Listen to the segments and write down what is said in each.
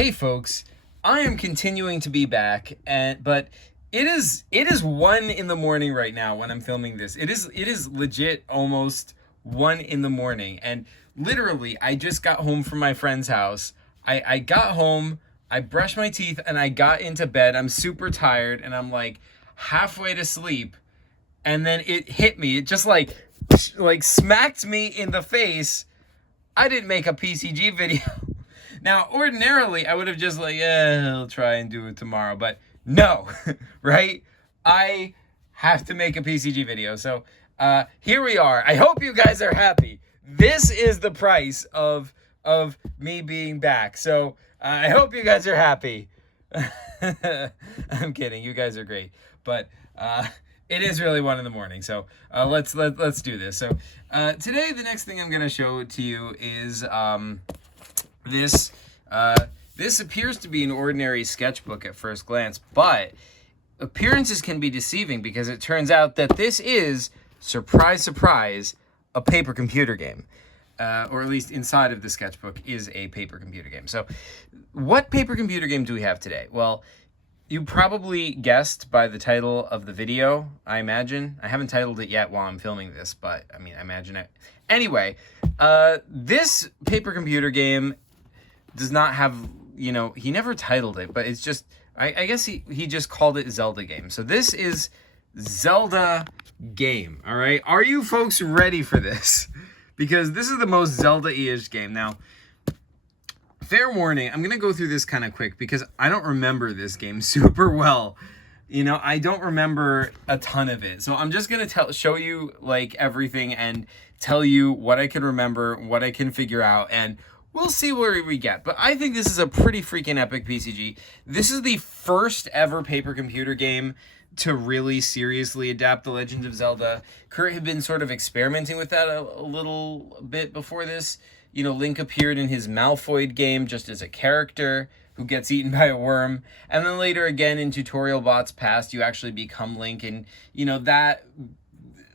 Hey folks, I am continuing to be back, but it is 1 in the morning right now when I'm filming this. It is legit almost 1 in the morning, and literally I just got home from my friend's house. I got home, I brushed my teeth, and I got into bed. I'm super tired, and I'm like halfway to sleep, and then it hit me. It just like smacked me in the face. I didn't make a PCG video. Now, ordinarily, I would have just I'll try and do it tomorrow. But no, right? I have to make a PCG video. So here we are. I hope you guys are happy. This is the price of me being back. So I hope you guys are happy. I'm kidding. You guys are great. But it is really 1 in the morning. So let's do this. So today, the next thing I'm going to show to you is this appears to be an ordinary sketchbook at first glance, but appearances can be deceiving because it turns out that this is, surprise, surprise, a paper computer game. Or at least inside of the sketchbook is a paper computer game. So what paper computer game do we have today? Well, you probably guessed by the title of the video, I imagine. I haven't titled it yet while I'm filming this, but I mean, I imagine it. Anyway, this paper computer game does not have, he never titled it, but it's just, I guess he just called it Zelda Game. So this is Zelda Game, all right? Are you folks ready for this? Because this is the most Zelda-ish game. Now, fair warning, I'm going to go through this kind of quick because I don't remember this game super well. I don't remember a ton of it. So I'm just going to show you like everything and tell you what I can remember, what I can figure out, and we'll see where we get. But I think this is a pretty freaking epic PCG. This is the first ever paper computer game to really seriously adapt The Legend of Zelda. Kurt had been sort of experimenting with that a little bit before this. Link appeared in his Malfoy game just as a character who gets eaten by a worm. And then later again in Tutorial Bots Past, you actually become Link. And, that,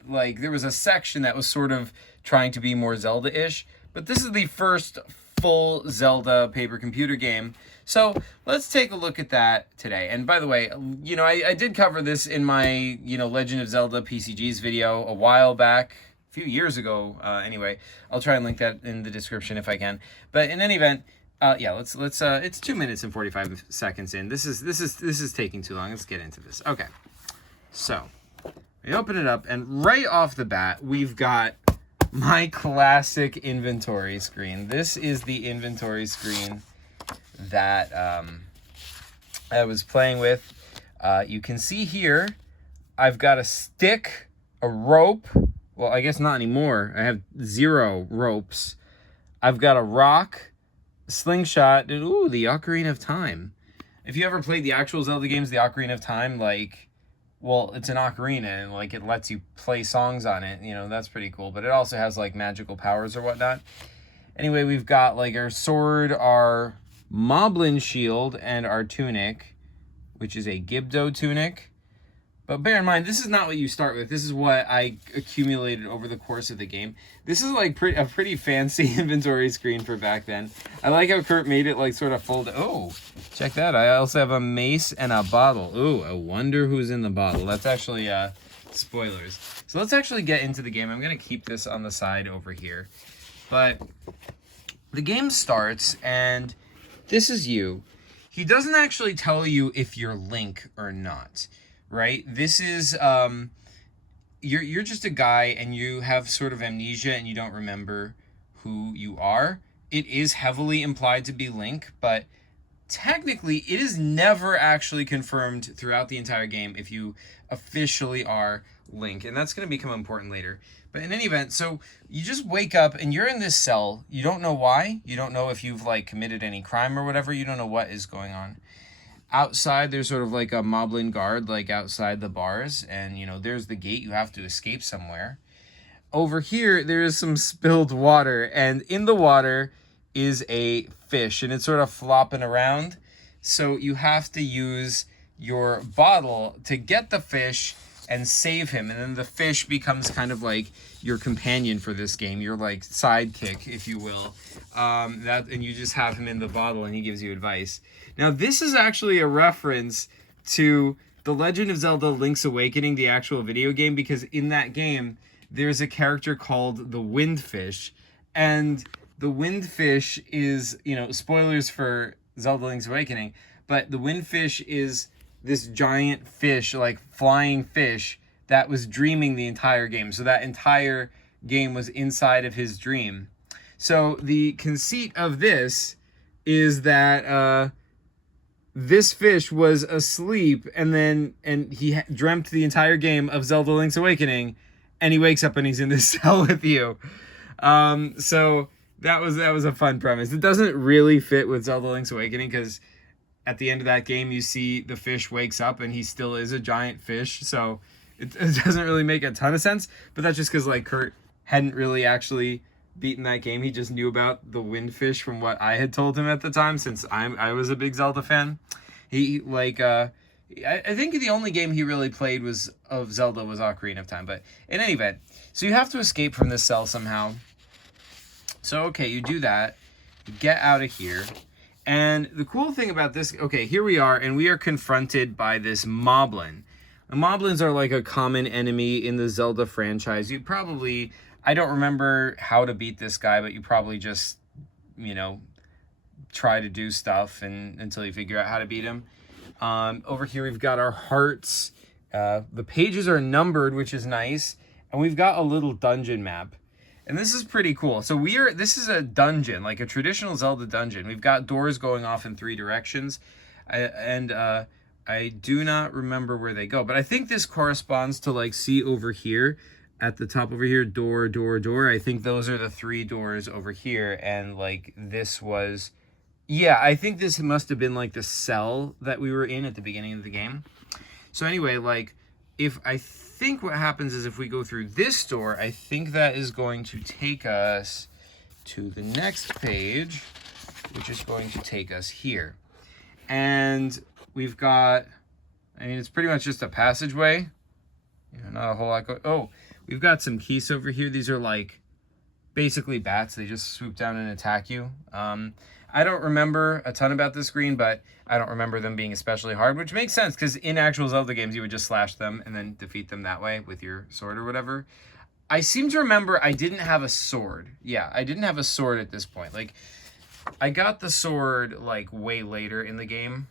there was a section that was sort of trying to be more Zelda-ish. But this is the first full Zelda paper computer game. So let's take a look at that today. And by the way, I did cover this in my, Legend of Zelda PCGs video a while back, a few years ago. Anyway, I'll try and link that in the description if I can. But in any event, let's it's 2 minutes and 45 seconds in. This is taking too long. Let's get into this. Okay. So we open it up, and right off the bat, we've got my classic inventory screen. This is the inventory screen that I was playing with. You can see here, I've got a stick, a rope. Well, I guess not anymore. I have 0 ropes. I've got a rock, a slingshot, and ooh, the Ocarina of Time. If you ever played the actual Zelda games, the Ocarina of Time, it's an ocarina, and it lets you play songs on it. That's pretty cool. But it also has magical powers or whatnot. Anyway, we've got our sword, our Moblin shield, and our tunic, which is a Gibdo tunic. But bear in mind, this is not what you start with. This is what I accumulated over the course of the game. This is a pretty fancy inventory screen for back then. I like how Kurt made it sort of fold. Oh, check that. I also have a mace and a bottle. Ooh, I wonder who's in the bottle. That's actually spoilers. So let's actually get into the game. I'm going to keep this on the side over here. But the game starts, and this is you. He doesn't actually tell you if you're Link or not. Right? This is, you're just a guy and you have sort of amnesia and you don't remember who you are. It is heavily implied to be Link, but technically it is never actually confirmed throughout the entire game if you officially are Link. And that's going to become important later. But in any event, so you just wake up and you're in this cell. You don't know why. You don't know if you've committed any crime or whatever. You don't know what is going on. Outside, there's sort of a Moblin guard, outside the bars. And, there's the gate. You have to escape somewhere. Over here, there is some spilled water. And in the water is a fish. And it's sort of flopping around. So you have to use your bottle to get the fish and save him, and then the fish becomes kind of like your companion for this game, your like sidekick, if you will. And you just have him in the bottle, and he gives you advice. Now, this is actually a reference to The Legend of Zelda: Link's Awakening, the actual video game, because in that game there's a character called the Windfish, and the Windfish is, spoilers for Zelda: Link's Awakening, but the Windfish is this giant fish, like flying fish, that was dreaming the entire game. So that entire game was inside of his dream. So the conceit of this is that this fish was asleep, and he dreamt the entire game of Zelda: Link's Awakening, and he wakes up and he's in this cell with you. So that was a fun premise. It doesn't really fit with Zelda: Link's Awakening, because at the end of that game, you see the fish wakes up and he still is a giant fish. So it doesn't really make a ton of sense. But that's just because like Kurt hadn't really actually beaten that game. He just knew about the Windfish from what I had told him at the time, since I was a big Zelda fan. He like I think the only game he really played of Zelda was Ocarina of Time. But in any event, so you have to escape from this cell somehow. So okay, you do that. You get out of here. And the cool thing about this, okay, here we are, and we are confronted by this Moblin. The Moblins are like a common enemy in the Zelda franchise. You probably, I don't remember how to beat this guy, but you probably just, try to do stuff until you figure out how to beat him. Over here we've got our hearts. The pages are numbered, which is nice. And we've got a little dungeon map. And this is pretty cool. So this is a dungeon, like a traditional Zelda dungeon. We've got doors going off in 3 directions. I do not remember where they go, but I think this corresponds to, like, see over here at the top over here, door, door, door. I think those are the 3 doors over here. And like this was, yeah, I think this must have been like the cell that we were in at the beginning of the game. So anyway, like I think what happens is if we go through this door, I think that is going to take us to the next page, which is going to take us here. And we've got, it's pretty much just a passageway. Not a whole lot. We've got some keys over here. These are like basically bats. They just swoop down and attack you. I don't remember a ton about this screen, but I don't remember them being especially hard, which makes sense because in actual Zelda games, you would just slash them and then defeat them that way with your sword or whatever. I seem to remember I didn't have a sword. Yeah, I didn't have a sword at this point. Like, I got the sword like way later in the game.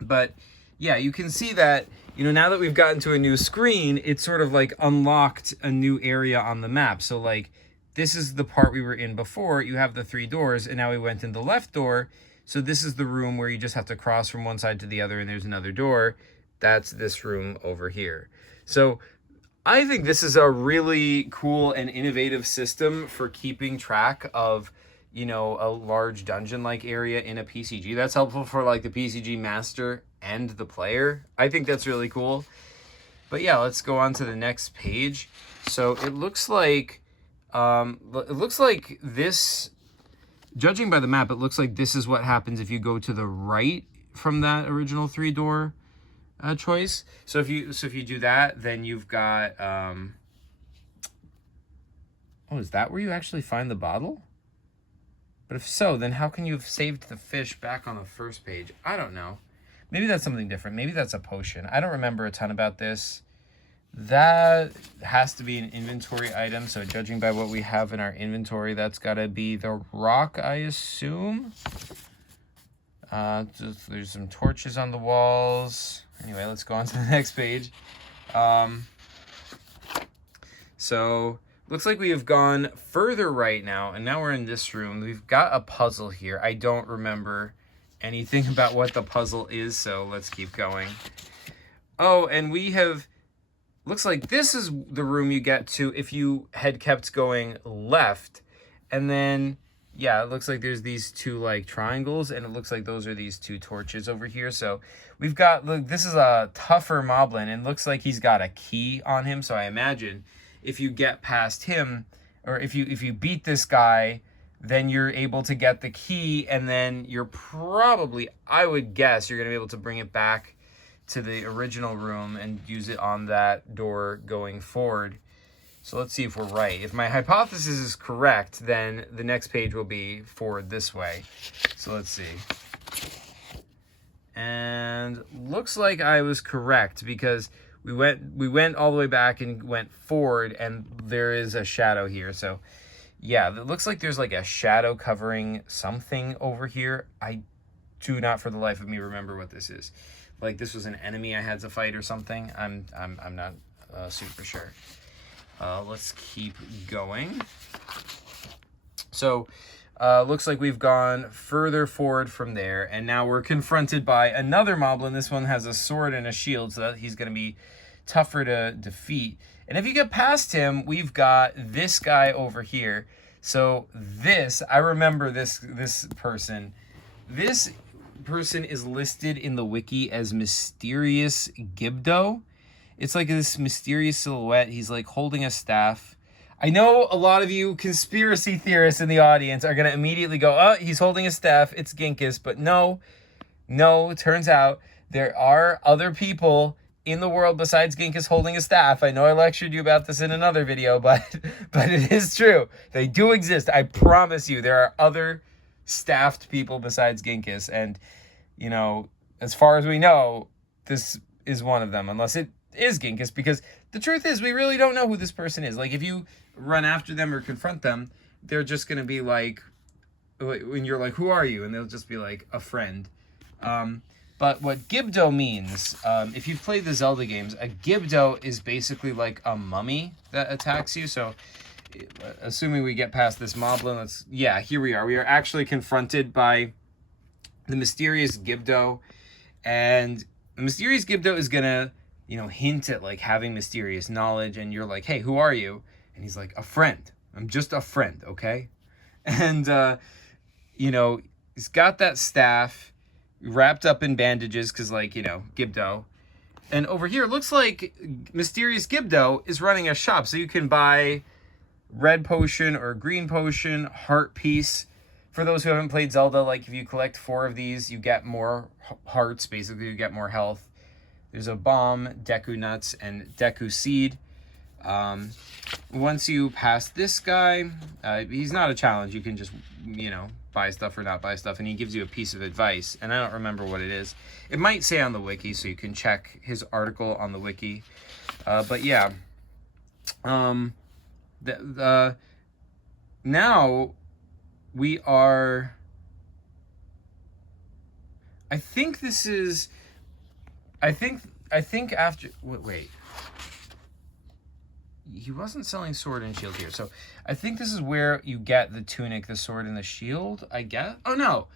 But yeah, you can see that, now that we've gotten to a new screen, it sort of like unlocked a new area on the map. So like, this is the part we were in before. You have the 3 doors, and now we went in the left door. So this is the room where you just have to cross from one side to the other, and there's another door. That's this room over here. So I think this is a really cool and innovative system for keeping track of, a large dungeon-like area in a PCG. That's helpful for like the PCG master and the player. I think that's really cool. But yeah, let's go on to the next page. So it looks like this, judging by the map, it looks like this is what happens if you go to the right from that original 3-door choice. So if you do that, then you've got is that where you actually find the bottle? But if so, then how can you have saved the fish back on the first page? I don't know. Maybe that's something different. Maybe that's a potion. I don't remember a ton about this. That has to be an inventory item. So judging by what we have in our inventory, that's got to be the rock, I assume. There's some torches on the walls. Anyway, let's go on to the next page. So looks like we have gone further right now, and now we're in this room. We've got a puzzle here. I don't remember anything about what the puzzle is, so let's keep going. Oh, and we have, looks like this is the room you get to if you had kept going left. And then, yeah, it looks like there's these 2 like triangles, and it looks like those are these 2 torches over here. So we've got, look, this is a tougher Moblin, and looks like he's got a key on him. So I imagine if you get past him, or if you beat this guy, then you're able to get the key, and then you're probably, I would guess, you're going to be able to bring it back to the original room and use it on that door going forward. So let's see if we're right. If my hypothesis is correct, then the next page will be forward this way. So let's see. And looks like I was correct because we went all the way back and went forward, and there is a shadow here. So yeah, it looks like there's like a shadow covering something over here. I do not for the life of me remember what this is. Like this was an enemy I had to fight or something. I'm not super sure. Let's keep going. So looks like we've gone further forward from there, and now we're confronted by another moblin. This one has a sword and a shield, so that he's going to be tougher to defeat. And if you get past him, we've got this guy over here. So this, I remember this person. This person is listed in the wiki as Mysterious Gibdo. It's like this mysterious silhouette. He's like holding a staff. I know a lot of you conspiracy theorists in the audience are going to immediately go, oh, he's holding a staff. It's Ginkus. But no, it turns out there are other people in the world besides Ginkus holding a staff. I know I lectured you about this in another video, but it is true. They do exist. I promise you there are other staffed people besides Ginkus. And, you know, as far as we know, this is one of them, unless it is Ginkus, because the truth is we really don't know who this person is. Like if you run after them or confront them, they're just going to be like, when you're like, who are you? And they'll just be like, a friend. But what Gibdo means, if you've played the Zelda games, a Gibdo is basically like a mummy that attacks you. So assuming we get past this moblin, here we are. We are actually confronted by the Mysterious Gibdo, and the Mysterious Gibdo is going to, you know, hint at like having mysterious knowledge, and you're like, hey, who are you? And he's like, a friend. I'm just a friend, okay? And, you know, he's got that staff wrapped up in bandages because, like, you know, Gibdo. And over here, it looks like Mysterious Gibdo is running a shop. So you can buy red potion or green potion, heart piece. For those who haven't played Zelda, like if you collect 4 of these, you get more hearts, basically. You get more health. There's a bomb, Deku Nuts, and Deku Seed. Once you pass this guy, he's not a challenge. You can just, you know, buy stuff or not buy stuff, and he gives you a piece of advice, and I don't remember what it is. It might say on the wiki, so you can check his article on the wiki. But yeah, now we are, I think this is, I think after, wait. He wasn't selling sword and shield here. So I think this is where you get the tunic, the sword, and the shield, I guess. Oh, no.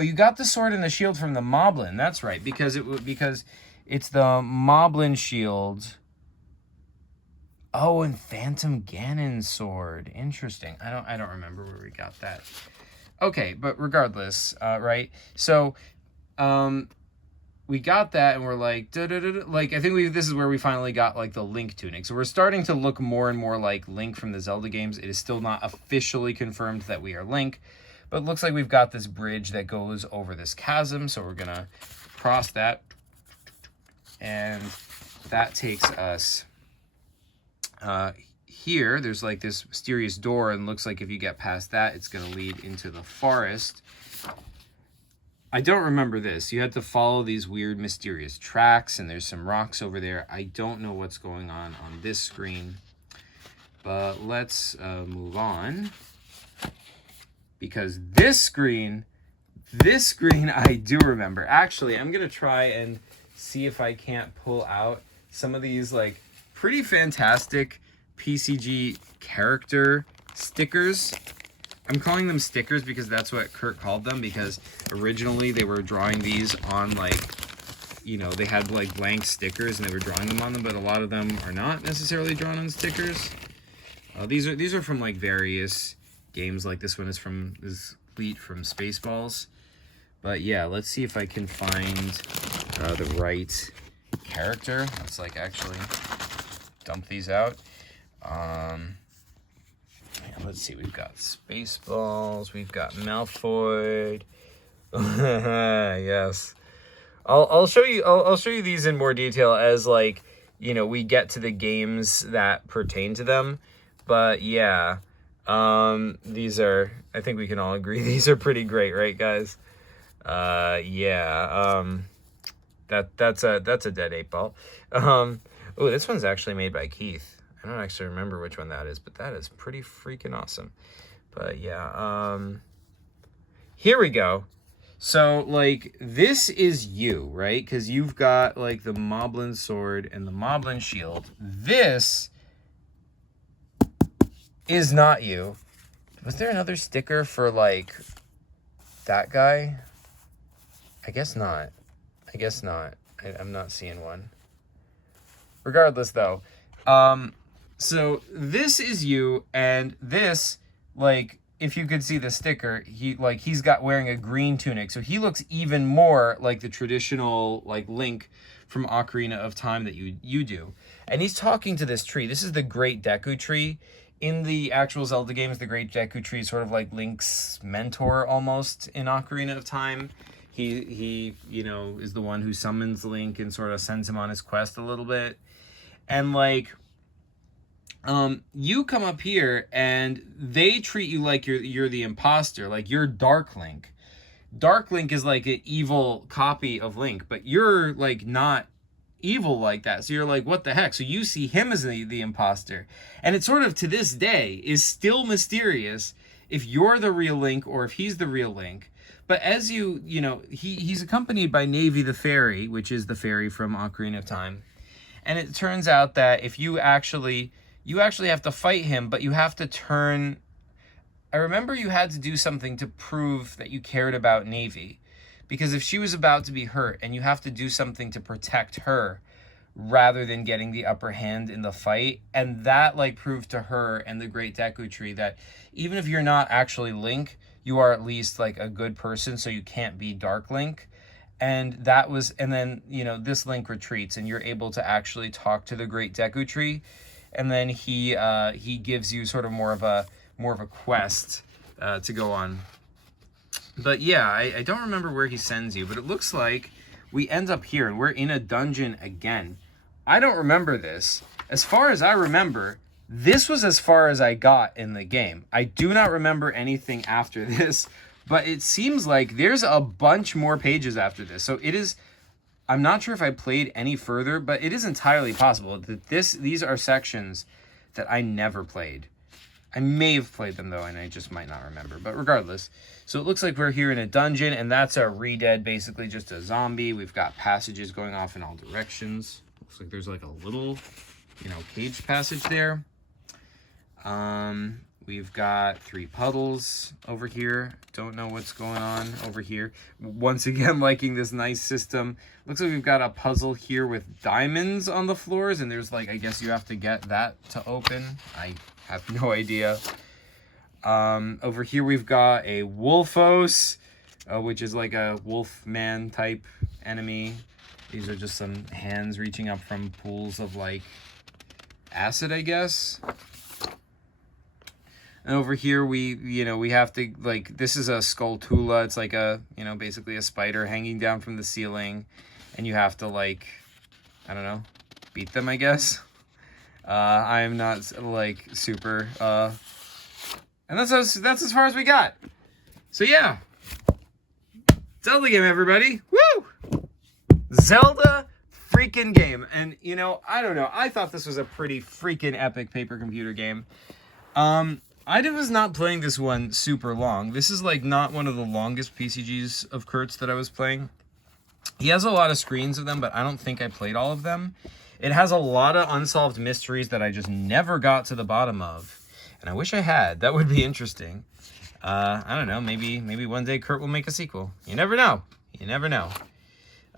You got the sword and the shield from the Moblin. That's right, because it's the Moblin shield. Oh, and Phantom Ganon's sword. Interesting. I don't remember where we got that. Okay, but regardless, right? So, we got that, and we're like, like, I think this is where we finally got, like, the Link tunic. So we're starting to look more and more like Link from the Zelda games. It is still not officially confirmed that we are Link, but it looks like we've got this bridge that goes over this chasm, so we're gonna cross that, and that takes us here. There's, like, this mysterious door, and looks like if you get past that, it's gonna lead into the forest. I don't remember this. You had to follow these weird, mysterious tracks, and there's some rocks over there. I don't know what's going on this screen, but let's move on, because this screen I do remember. Actually, I'm going to try and see if I can't pull out some of these, like, pretty fantastic PCG character stickers. I'm calling them stickers because that's what Kurt called them, because originally they were drawing these on, like, you know, they had, like, blank stickers and they were drawing them on them, but a lot of them are not necessarily drawn on stickers. These are from, like, various games. Like, this one is Fleet from Spaceballs. But yeah, let's see if I can find the right character. Let's, like, actually dump these out. Let's see, we've got Spaceballs, we've got Malfoy. Yes. I'll show you. I'll show you these in more detail as like, you know, we get to the games that pertain to them. But yeah, these are. I think we can all agree these are pretty great, right, guys? Yeah. That's a dead 8-ball. Oh, this one's actually made by Keith. I don't actually remember which one that is, but that is pretty freaking awesome. But yeah, here we go. So, like, this is you, right? Because you've got, like, the Moblin sword and the Moblin shield. This is not you. Was there another sticker for, like, that guy? I guess not. I guess not. I'm not seeing one. Regardless, though. So, this is you, and this, like... If you could see the sticker, he's got wearing a green tunic, so he looks even more like the traditional like Link from Ocarina of Time that you do. And he's talking to this tree. This is the Great Deku Tree. In the actual Zelda games, the Great Deku Tree is sort of like Link's mentor almost in Ocarina of Time. He you know is the one who summons Link and sort of sends him on his quest a little bit. And like you come up here and they treat you like you're the imposter, like you're Dark Link. Dark Link is like an evil copy of Link, but you're like not evil like that. So you're like, what the heck? So you see him as the imposter. And it's sort of to this day is still mysterious if you're the real Link or if he's the real Link. But as you know, he's accompanied by Navy the fairy, which is the fairy from Ocarina of Time. And it turns out that if you actually have to fight him, but you have to turn... I remember you had to do something to prove that you cared about Navy. Because if she was about to be hurt, and you have to do something to protect her, rather than getting the upper hand in the fight, and that like proved to her and the Great Deku Tree that even if you're not actually Link, you are at least like a good person, so you can't be Dark Link. And then, you know, this Link retreats, and you're able to actually talk to the Great Deku Tree. And then he gives you sort of more of a quest to go on. But yeah, I don't remember where he sends you, but it looks like we end up here and we're in a dungeon again. I don't remember this. As far as I remember, this was as far as I got in the game. I do not remember anything after this, but it seems like there's a bunch more pages after this. So it is... I'm not sure if I played any further, but it is entirely possible that these are sections that I never played. I may have played them, though, and I just might not remember. But regardless, so it looks like we're here in a dungeon, and that's a re-dead, basically just a zombie. We've got passages going off in all directions. Looks like there's like a little, you know, cage passage there. We've got 3 puddles over here. Don't know what's going on over here. Once again, liking this nice system. Looks like we've got a puzzle here with diamonds on the floors, and there's like, I guess you have to get that to open. I have no idea. Over here we've got a Wolfos, which is like a wolfman type enemy. These are just some hands reaching up from pools of like acid, I guess. And over here, we have to, like, this is a Skulltula. It's like a, you know, basically a spider hanging down from the ceiling. And you have to, like, I don't know, beat them, I guess. I'm not, like, super, and that's as far as we got. So, yeah. Zelda game, everybody. Woo! Zelda freaking game. And, you know, I don't know. I thought this was a pretty freaking epic paper computer game. I was not playing this one super long. This is like not one of the longest PCGs of Kurt's that I was playing. He has a lot of screens of them, but I don't think I played all of them. It has a lot of unsolved mysteries that I just never got to the bottom of. And I wish I had. That would be interesting. I don't know. Maybe one day Kurt will make a sequel. You never know. You never know.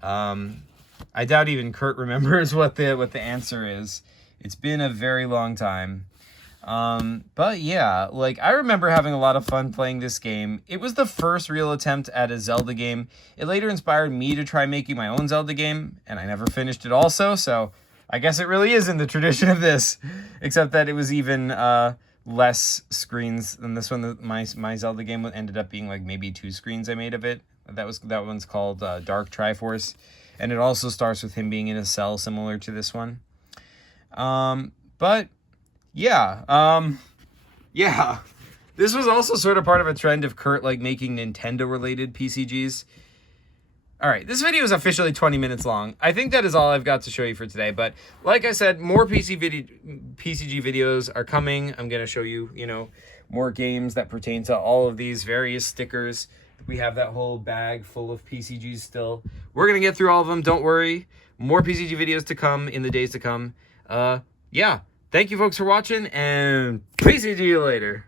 I doubt even Kurt remembers what the answer is. It's been a very long time. But yeah, like I remember having a lot of fun playing this game. It was the first real attempt at a Zelda game. It later inspired me to try making my own Zelda game, and I never finished it also, so I guess it really is in the tradition of this, except that it was even less screens than this one. My Zelda game ended up being like maybe 2 screens I made of it. That one's called Dark Triforce, and it also starts with him being in a cell similar to this one. But yeah, yeah. This was also sort of part of a trend of Kurt like making Nintendo related PCGs. All right, this video is officially 20 minutes long. I think that is all I've got to show you for today. But like I said, more PCG videos are coming. I'm going to show you, more games that pertain to all of these various stickers. We have that whole bag full of PCGs still. We're going to get through all of them. Don't worry. More PCG videos to come in the days to come. Yeah. Thank you folks for watching, and PCG you later.